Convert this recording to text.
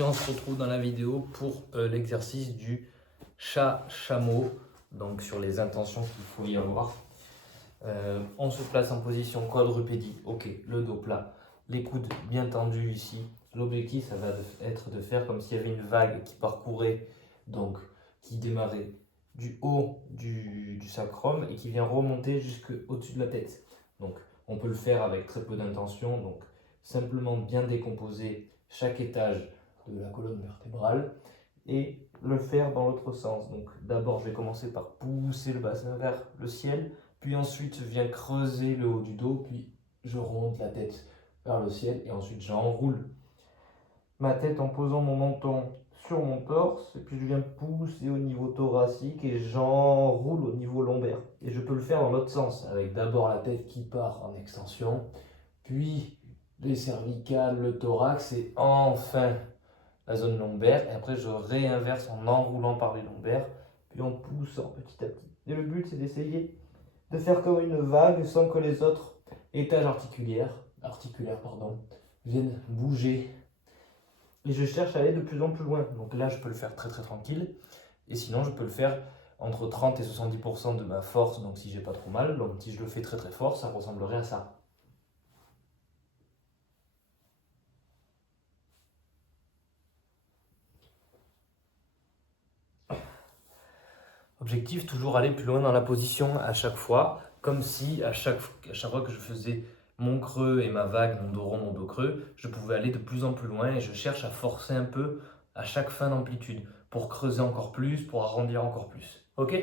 Aujourd'hui, on se retrouve dans la vidéo pour l'exercice du chat-chameau, donc sur les intentions qu'il faut y avoir. On se place en position quadrupédie, ok, le dos plat, les coudes bien tendus ici. L'objectif, ça va être de faire comme s'il y avait une vague qui parcourait, donc qui démarrait du haut du sacrum et qui vient remonter jusqu'au-dessus de la tête. Donc, on peut le faire avec très peu d'intention, donc simplement bien décomposer chaque étage de la colonne vertébrale et le faire dans l'autre sens. Donc d'abord je vais commencer par pousser le bassin vers le ciel, puis ensuite je viens creuser le haut du dos, puis je remonte la tête vers le ciel et ensuite j'enroule ma tête en posant mon menton sur mon torse, et puis je viens pousser au niveau thoracique et j'enroule au niveau lombaire. Et je peux le faire dans l'autre sens, avec d'abord la tête qui part en extension, puis les cervicales, le thorax et enfin la zone lombaire. Et après, je réinverse en enroulant par les lombaires, puis en poussant petit à petit. Et le but, c'est d'essayer de faire comme une vague sans que les autres étages articulaires viennent bouger. Et je cherche à aller de plus en plus loin. Donc là, je peux le faire très très tranquille. Et sinon, je peux le faire entre 30 et 70% de ma force, donc si j'ai pas trop mal. Donc si je le fais très très fort, ça ressemblerait à ça. Objectif, toujours aller plus loin dans la position à chaque fois, comme si à chaque fois que je faisais mon creux et ma vague, mon dos rond, mon dos creux, je pouvais aller de plus en plus loin et je cherche à forcer un peu à chaque fin d'amplitude pour creuser encore plus, pour arrondir encore plus. Ok ?